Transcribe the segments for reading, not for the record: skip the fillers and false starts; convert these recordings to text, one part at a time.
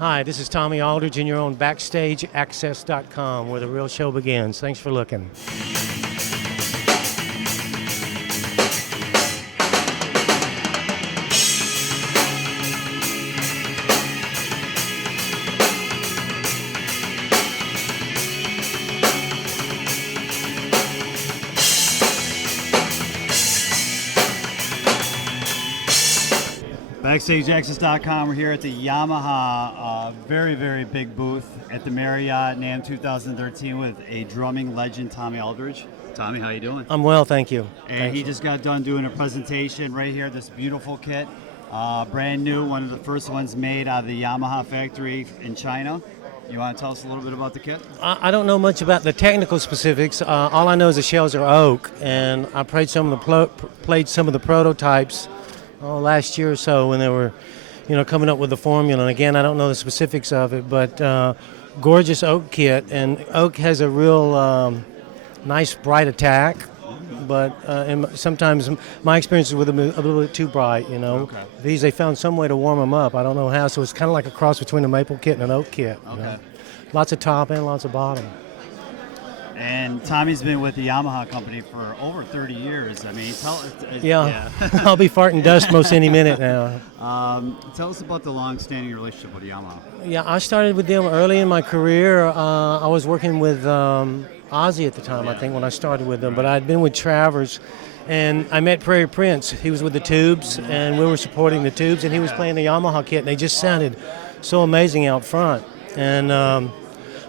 Hi, this is Tommy Aldridge, and you're on BackstageAxxess.com, where the real show begins. Thanks for looking. BackstageAxxess.com. We're here at the Yamaha very, very big booth at the Marriott NAMM 2013 with a drumming legend, Tommy Aldridge. Tommy, how you doing? I'm well, thank you. And Thanks. he just got done doing a presentation right here, this beautiful kit. Brand new, one of the first ones made out of the Yamaha factory in China. You want to tell us a little bit about the kit? I don't know much about the technical specifics. All I know is the shells are oak, and I played some of the prototypes last year or so when they were, coming up with the formula. And again, I don't know the specifics of it, but gorgeous oak kit, and oak has a real nice bright attack. But sometimes my experience with them is a little bit too bright, Okay. These, they found some way to warm them up. I don't know how, so it's kind of like a cross between a maple kit and an oak kit. Okay. Lots of top and lots of bottom. And Tommy's been with the Yamaha company for over 30 years. I mean, Yeah. I'll be farting dust most any minute now. Tell us about the long-standing relationship with Yamaha. Yeah, I started with them early in my career. I was working with Ozzy at the time, I think, when I started with them. But I'd been with Travers, and I met Prairie Prince. He was with the Tubes, and we were supporting the Tubes, and he was playing the Yamaha kit, and they just sounded so amazing out front. And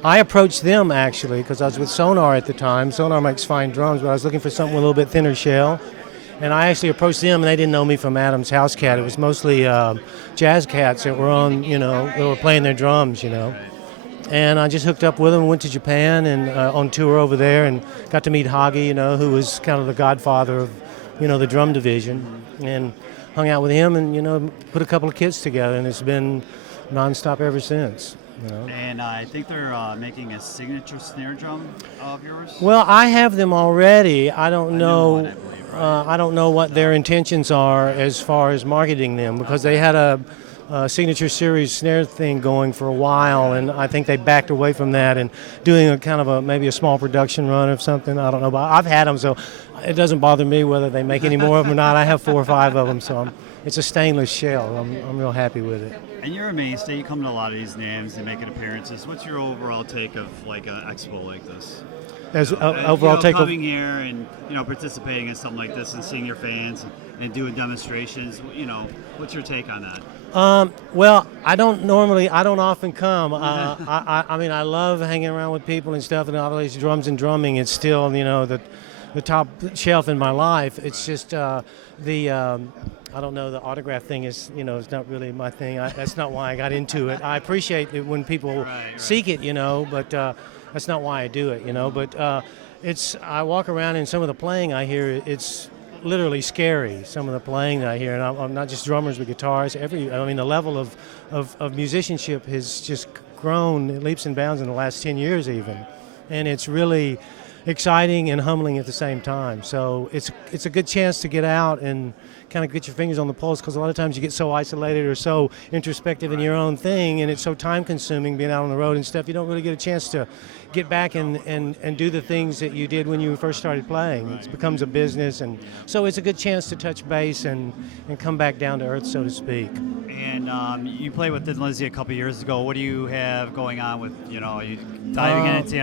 I approached them, actually, because I was with Sonar at the time. Sonar makes fine drums, but I was looking for something with a little bit thinner shell. And I actually approached them, and they didn't know me from Adam's House Cat. It was mostly jazz cats that were on, that were playing their drums, And I just hooked up with them, went to Japan and on tour over there, and got to meet Hagi, who was kind of the godfather of, the drum division, and hung out with him and, put a couple of kits together, and it's been nonstop ever since. And I think they're making a signature snare drum of yours. Well, I have them already. I don't know. I believe, right? I don't know what their intentions are as far as marketing them, because they had a signature series snare thing going for a while, and I think they backed away from that and doing a kind of maybe a small production run or something. I don't know, but I've had them, so it doesn't bother me whether they make any more of them or not. I have 4 or 5 of them, so it's a stainless shell. I'm real happy with it. And you're a mainstay. You come to a lot of these NAMMs and making appearances. What's your overall take of like an expo like this? Overall take of coming here and participating in something like this and seeing your fans and doing demonstrations. What's your take on that? Well, I don't often come. I mean, I love hanging around with people and stuff, and obviously drums and drumming, it's still, the top shelf in my life. It's just I don't know, the autograph thing is, it's not really my thing. That's not why I got into it. I appreciate it when people seek it, but that's not why I do it, But I walk around and some of the playing I hear, it's literally scary, some of the playing that I hear. And I'm not just drummers, but guitars. The level of musicianship has just grown leaps and bounds in the last 10 years even. And it's really exciting and humbling at the same time. So it's a good chance to get out and kind of get your fingers on the pulse, because a lot of times you get so isolated or so introspective in your own thing, and it's so time consuming being out on the road and stuff, you don't really get a chance to get back and do the things that you did when you first started playing. It becomes a business, and so it's a good chance to touch base and come back down to earth, so to speak. And you played with Thin Lizzy a couple years ago. What do you have going on with, are you diving into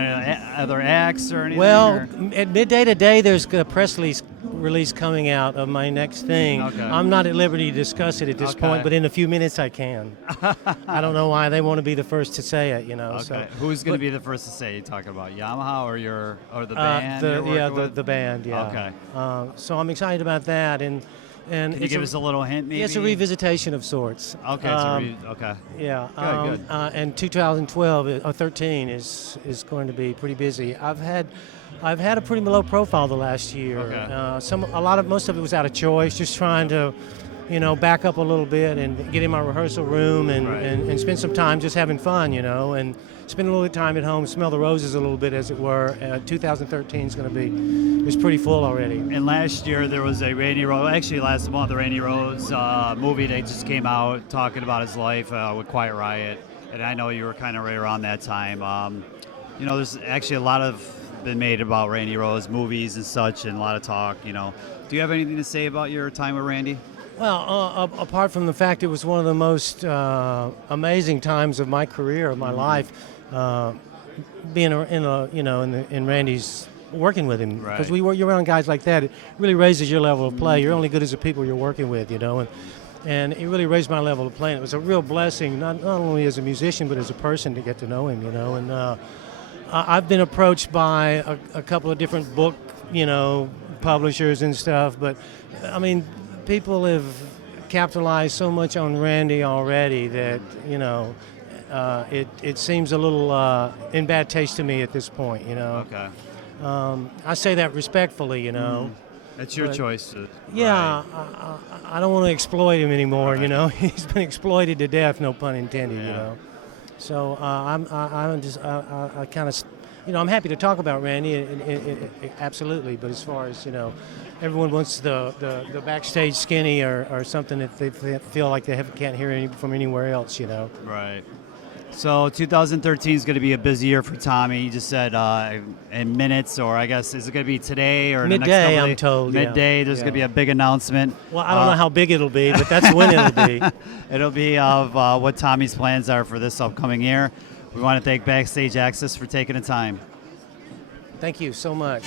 other acts or anything? Well, at midday today, there's a press release coming out of my next thing. Okay. I'm not at liberty to discuss it at this point, but in a few minutes I can. I don't know why they want to be the first to say it, Okay. So, who's going to be the first to say? You talking about Yamaha or the band? The band. Yeah. Okay. So I'm excited about that, and can you give us a little hint, maybe? It's a revisitation of sorts. Okay. Okay. Yeah. Good. And 2012 or 13 is going to be pretty busy. I've had a pretty low profile the last year. Okay. Most of it was out of choice, just trying to, back up a little bit and get in my rehearsal room and spend some time just having fun, and spend a little bit of time at home, smell the roses a little bit, as it were. 2013 is going to be, it's pretty full already. And last year there was a Randy Rhoads, actually last month, the Randy Rhoads movie that just came out talking about his life with Quiet Riot. and I know you were kind of right around that time. You know, there's actually a lot of been made about Randy Rhoads, movies and such, and a lot of talk. You know, do you have anything to say about your time with Randy? Well, apart from the fact it was one of the most amazing times of my career, of my life, being in Randy's working with him, because you're around guys like that, it really raises your level of play. You're only good as the people you're working with, you know, and it really raised my level of playing. It was a real blessing, not only as a musician but as a person, to get to know him, you know. And I've been approached by a couple of different book, you know, publishers and stuff, but I mean, people have capitalized so much on Randy already that, you know, it seems a little in bad taste to me at this point, you know. Okay. I say that respectfully, you know. It's your choice. Yeah, I don't want to exploit him anymore, you know. He's been exploited to death, no pun intended, you know. So I'm kind of, you know, I'm happy to talk about Randy, absolutely. But as far as, you know, everyone wants the backstage skinny or something that they feel like they can't hear from anywhere else, you know. Right. So 2013 is going to be a busy year for Tommy. You just said in minutes, or I guess, is it going to be today or midday? The next couple I'm told. Midday. There's going to be a big announcement. Well, I don't know how big it'll be, but that's when it'll be. It'll be of what Tommy's plans are for this upcoming year. We want to thank Backstage Access for taking the time. Thank you so much.